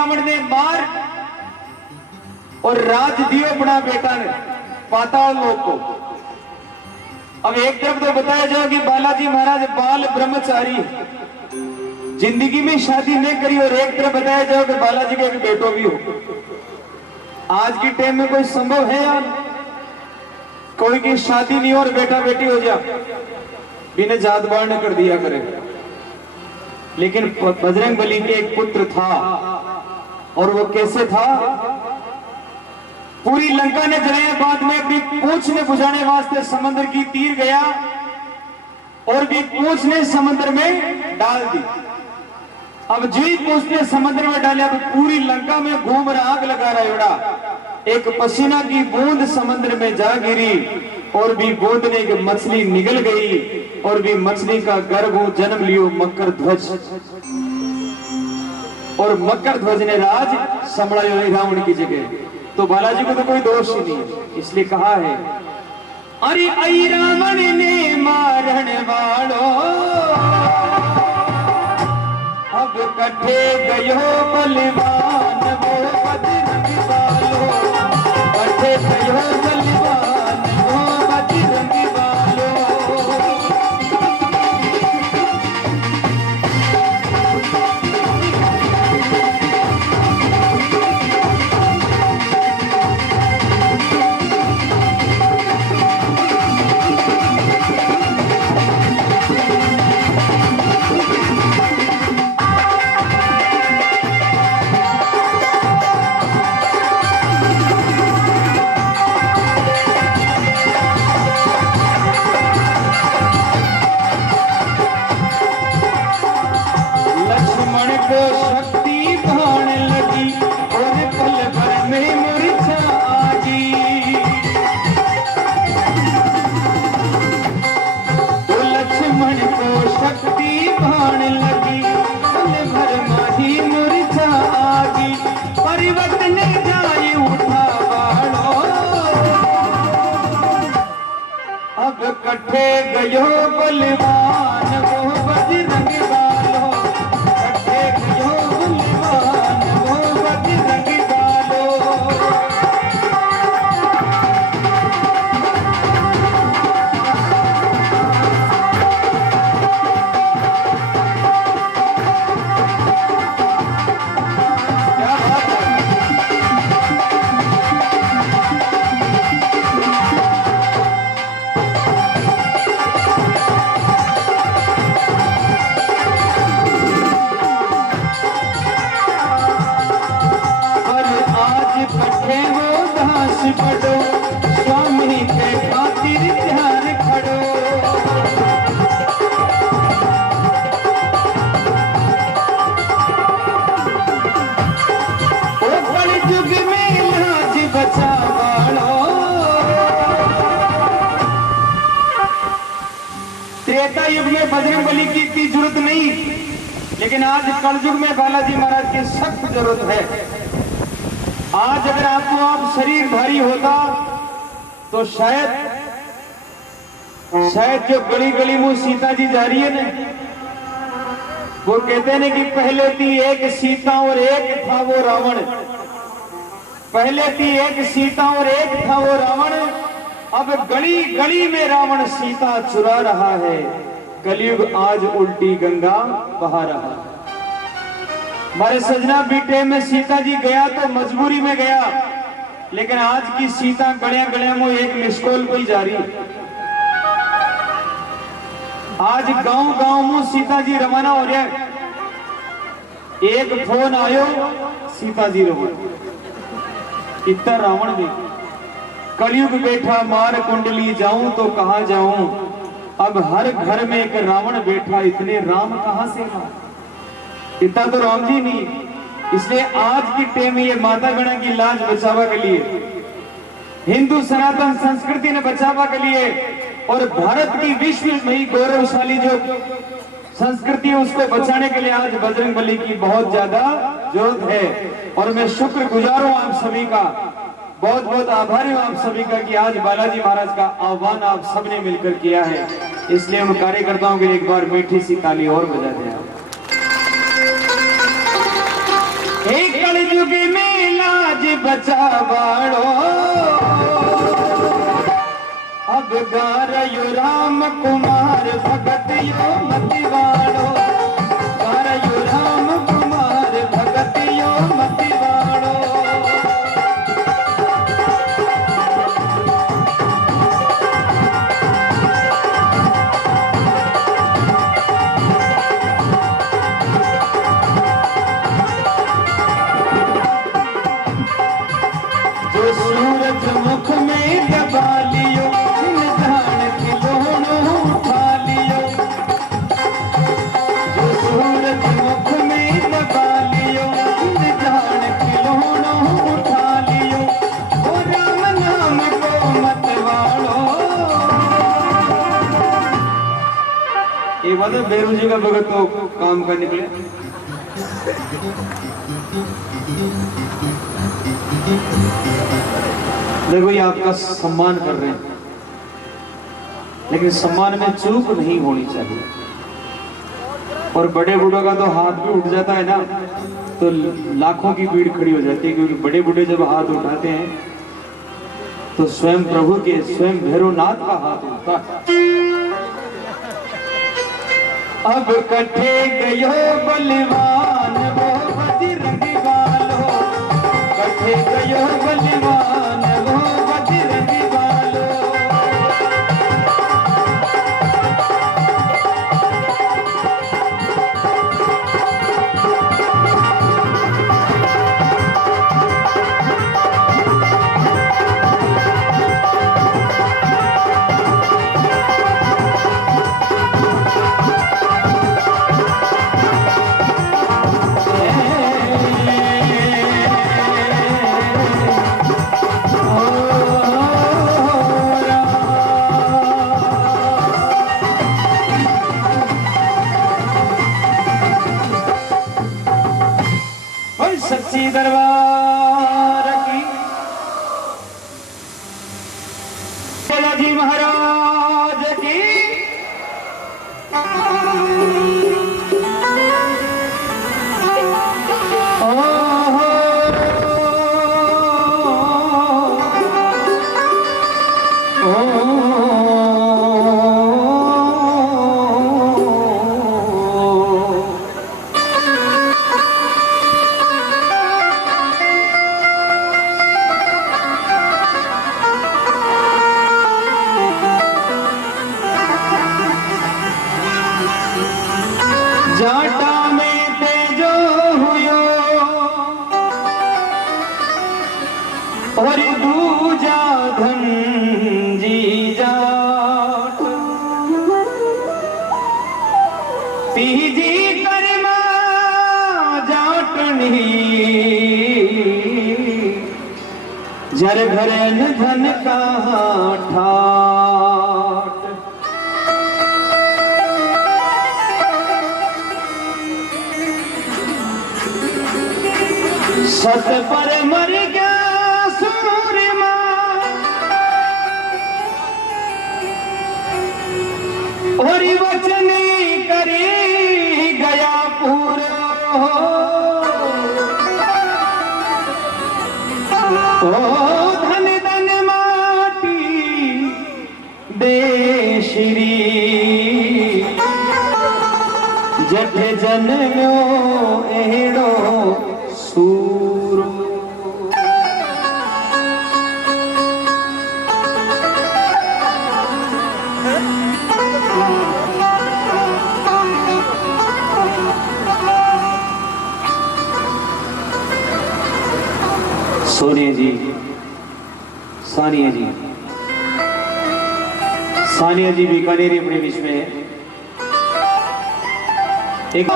रावण ने मार और राज दियो अपना बेटा ने पाताल लोक को। अब एक तरफ तो बताया जाए कि बालाजी महाराज बाल ब्रह्मचारी, जिंदगी में शादी नहीं करी, और एक तरफ बताया जाए कि बालाजी का एक बेटो भी हो। आज की टाइम में कोई संभव है यार कोई की शादी नहीं और बेटा बेटी हो जा, बिना जात बाण कर दिया करे। लेकिन बजरंग बली के एक पुत्र था, और वो कैसे था? पूरी लंका ने जलाया, बाद में अपनी पूंछ ने बुझाने वास्ते समंदर की तीर गया और भी पूंछ ने समंदर में डाल दी। अब जो ही पूंछ ने समंदर में डाले, अब पूरी लंका में घूम रहा, आग लगा रहा है। एक पसीना की बूंद समंदर में जा गिरी और भी बूंद ने एक मछली निगल गई, और भी मछली का गर्भ जन्म लियो मकर ध्वज, और मकर ध्वज ने राज संभाला रावण की जगह। तो बालाजी को तो कोई दोष ही नहीं, इसलिए कहा है अरे आई रावण ने मारण वालो अब कटे गयो बलवान वो बजरंग बालो, कटे गयो बलवान वो बजरंग बालो। कट्ठे गयो बलवान वो बजरंग बालो, कट्ठे गयो बलवान वो बजरंग बालो। क्या बात है? पढ़ो स्वामी के खातिर ध्यान खड़ो, ओ कलि युग में लाज बचावालो। त्रेता युग में बजरंग बली की इतनी जरूरत नहीं, लेकिन आज कलयुग में बालाजी महाराज की सख्त जरूरत है। आज अगर आपको आप शरीरधारी होता तो शायद जो गली गली में सीता जी जा रही है ना, वो कहते हैं कि पहले थी एक सीता और एक था वो रावण, पहले थी एक सीता और एक था वो रावण, अब गली गली में रावण सीता चुरा रहा है। कलयुग आज उल्टी गंगा बहा रहा है। हमारे सजना बीटे में सीता जी गया तो मजबूरी में गया, लेकिन आज की सीता गड़िया गड़िया में एक मिसकॉल पे जा रही है। आज गांव गांव में सीता जी रवाना हो रहा है, एक फोन आयो सीता जी रवाना। इतना रावण ने कलयुग बैठा मार कुंडली जाऊं तो कहां जाऊं, अब हर घर में एक रावण बैठा, इतने राम कहां से लाऊं? इतना तो राम जी नहीं। इसलिए आज की टाइम में ये माता बहना की लाज बचावा के लिए, हिंदू सनातन संस्कृति ने बचावा के लिए, और भारत की विश्व में गौरवशाली जो संस्कृति है उसको बचाने के लिए आज बजरंग बली की बहुत ज्यादा जरूरत है। और मैं शुक्रगुजार हूं आप सभी का, बहुत बहुत आभारी हूं आप सभी का कि आज बालाजी महाराज का आह्वान आप सबने मिलकर किया है। इसलिए हम कार्यकर्ताओं के लिए एक बार मीठी सी ताली और बजा दें। एक बचा बाड़ो अब गारयो राम कुमार भगत यो मति वाड़ो गारयो राम कुमार भगत यो मति वाड़ो जो सूरज मुख में दबा लियो निधान खिलौनो उठा लियो जो सूरज मुख में दबा लियो निधान खिलौनो उठा लियो ओ राम नाम को मत वालो। एक बात है बेरू जी का भगत तो काम कर निकले देखो ये आपका सम्मान कर रहे हैं लेकिन सम्मान में चूक नहीं होनी चाहिए और बड़े बूढ़ों का तो हाथ भी उठ जाता है ना तो लाखों की भीड़ खड़ी हो जाती है क्योंकि बड़े बूढ़े जब हाथ उठाते हैं तो स्वयं प्रभु के स्वयं भैरवनाथ का हाथ उठता है। अब कटे गयो बलवान वो बजरंगी वालो कटे गयो बलवान वो बजरंगी वालो सच्ची दरबार की जी महाराज की जाटा में तेजो हुयो और दूजा धन जी जाट तीजी करमा जाटनी जर घरन धन का ठाट सत पर मर गया सूर्यमा और वचनी करी गया पूरा ओ धन धन माटी देशरी जठ जन्म्यो एड़ो सूरो सोनिया जी सानिया जी सानिया जी बीकानेरी अपने बीच में है एक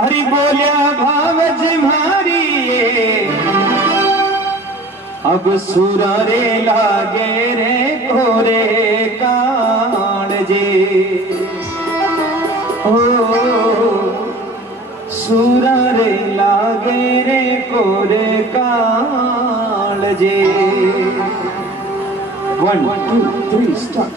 हरि बोलिया भावज मारिए अब सुरा रे लागे रे कोरे कान जे ओ सुरा रे लागे रे कोरे कान जे 1 2 3 स्टार्ट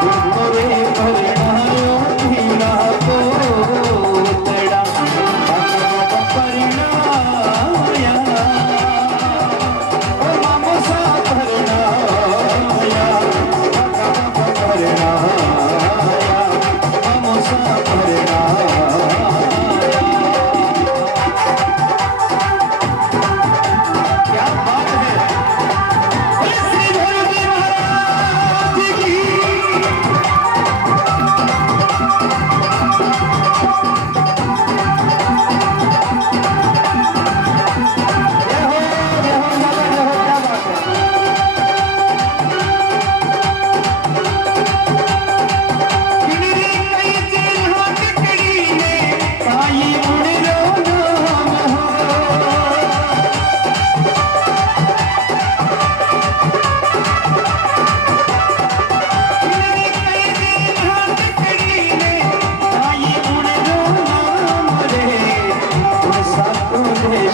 तोरे परणायो हीरा पोतड़ा परणाया ओ मामो सा परणाया परणाया मामो सा परणाया। क्या बात है।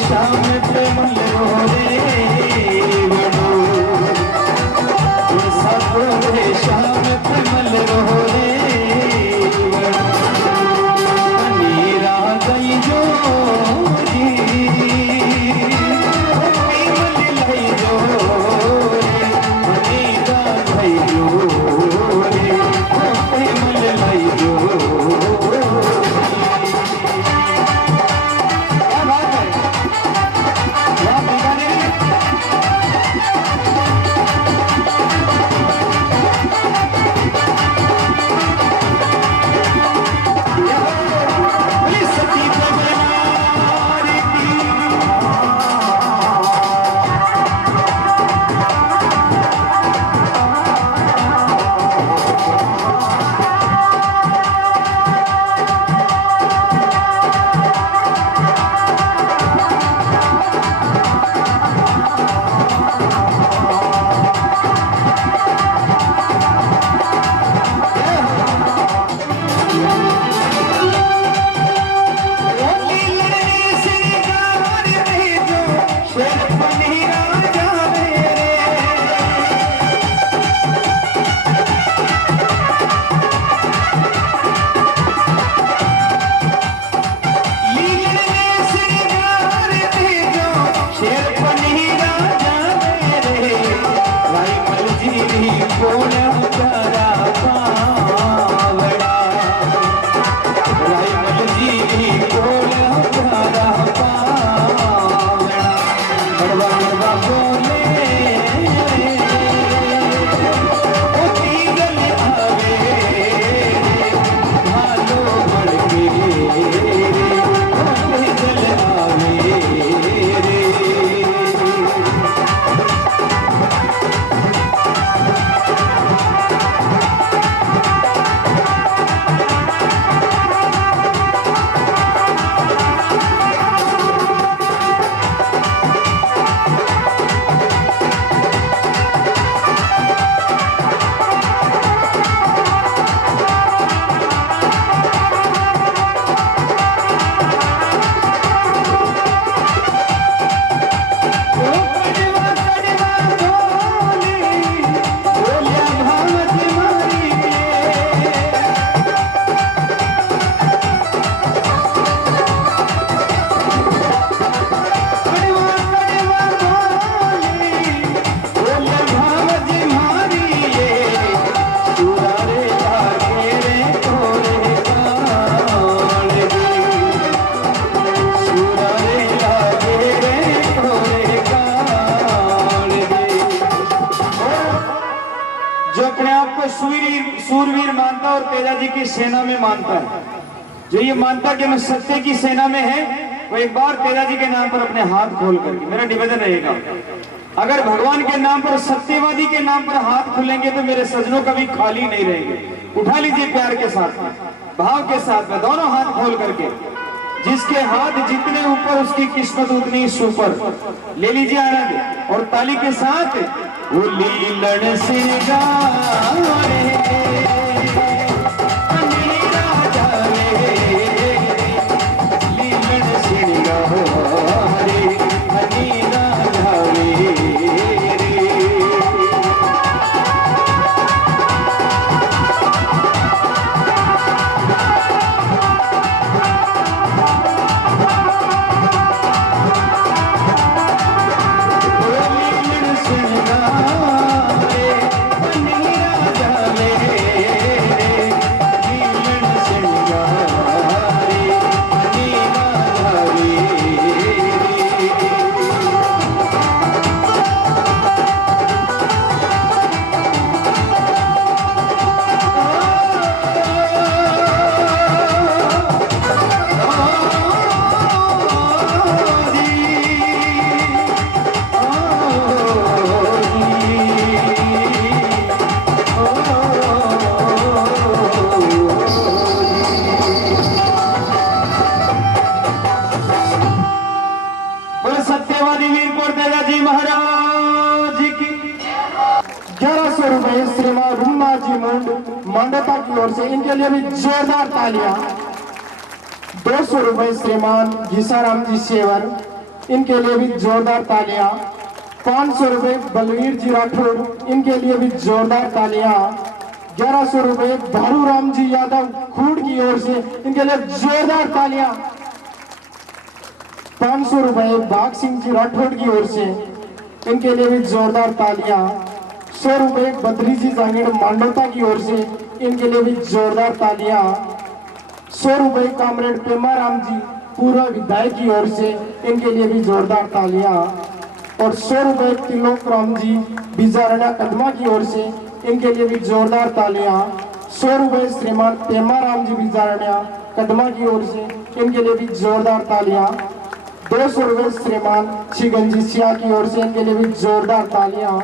शाम पे मल रो रे बड़ो रे शाम पे मल रो रे नीरा गई जो जी मल लाई जो रे नीरा गई जो रे मल लाई जो। सूरवीर मानता और तेजा जी की सेना में मानता है, जो ये मानता कि मैं सत्य की सेना में है, वो एक बार तेजा जी के नाम पर अपने हाथ खोल करके, मेरा निवेदन रहेगा, अगर भगवान के नाम पर, सत्यवादी के नाम पर हाथ खुलेंगे तो मेरे सजनों कभी खाली नहीं रहेंगे। उठा लीजिए प्यार के साथ में, भाव के साथ में, दोनों हाथ खोल करके। जिसके हाथ जितने ऊपर उसकी किस्मत उतनी सुपर। ले लीजिए आनंद और ताली के साथ। लीलन सिंगारे खंड मांडोता की ओर से, इनके लिए भी जोरदार तालियां। 200 रुपए श्रीमान घीसाराम जी सेवर, इनके लिए भी जोरदार तालियां। 500 रुपए बलवीर जी राठौर, इनके लिए भी जोरदार तालियां। 1100 रुपए भारू राम जी यादव खूड़ की ओर से, इनके लिए जोरदार तालियां। 500 रुपए भाग सिंह जी राठौड़ की ओर से, इनके लिए भी जोरदार तालियां। 100 रुपए बद्री जी जांगीड़ मांडोता की ओर से, इनके लिए भी जोरदार तालियां। 100 रुपए कामरेड पेमा राम जी पूर्व विधायक की ओर से, इनके लिए भी जोरदार तालियां। और 100 रुपए तिलोक राम जी बिजारणा कदमा की ओर से, इनके लिए भी जोरदार तालियां। 100 रुपए श्रीमान पेमा राम जी बिजारणा कदमा की ओर से, इनके लिए भी जोरदार तालियां। 200 रुपए श्रीमान शिगंजी सिया की ओर से, इनके लिए भी जोरदार तालियां।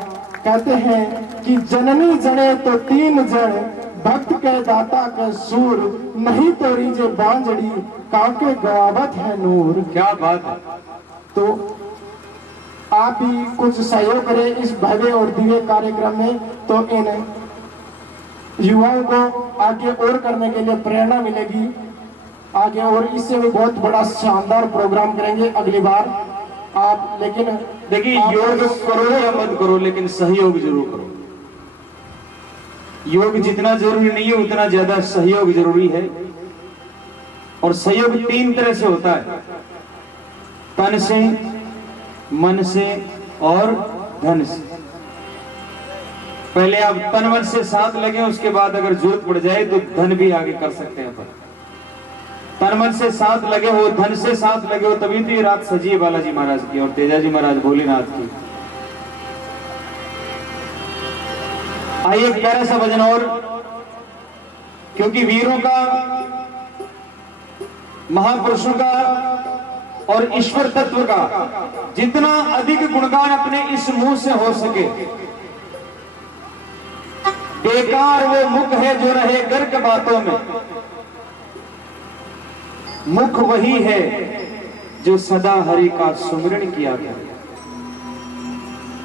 कहते हैं कि जननी जने तो 3 जन, भक्त के दाता के सूर, नहीं तो रीजे बांजड़ी, काके गवावत है नूर। क्या बात है। तो आप भी कुछ सहयोग करें इस भव्य और दिव्य कार्यक्रम में, तो इन युवाओं को आगे और करने के लिए प्रेरणा मिलेगी आगे, और इससे भी बहुत बड़ा शानदार प्रोग्राम करेंगे अगली बार आप। लेकिन देखिए, योग करो या मत करो, लेकिन सहयोग जरूर करो। योग जितना जरूरी नहीं है उतना ज्यादा सहयोग जरूरी है। और सहयोग 3 तरह से होता है, तन से, मन से और धन से। पहले आप तन मन से साथ लगे, उसके बाद अगर जरूरत पड़ जाए तो धन भी आगे कर सकते हैं। तन मन से साथ लगे हो, धन से साथ लगे हो, तभी तो ये रात सजी है बालाजी महाराज की और तेजाजी महाराज भोलेनाथ की। आइए एक प्यारा सा भजन और, क्योंकि वीरों का, महापुरुषों का और ईश्वर तत्व का जितना अधिक गुणगान अपने इस मुंह से हो सके, बेकार वो मुख है जो रहे गर्क बातों में, मुख वही है जो सदा हरि का सुमिरन किया गया।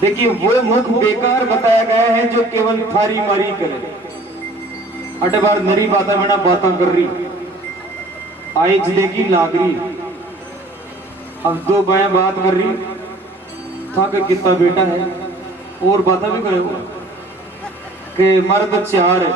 देखिए, वो मुख बेकार बताया गया है जो केवल थारी मारी करे, अटबार नरी बाता में बातें कर रही, आई जिले की लाग रही, अब 2 बाएं बात कर रही, था कि कितना बेटा है, और बातें भी करे कि मर्द 4 है।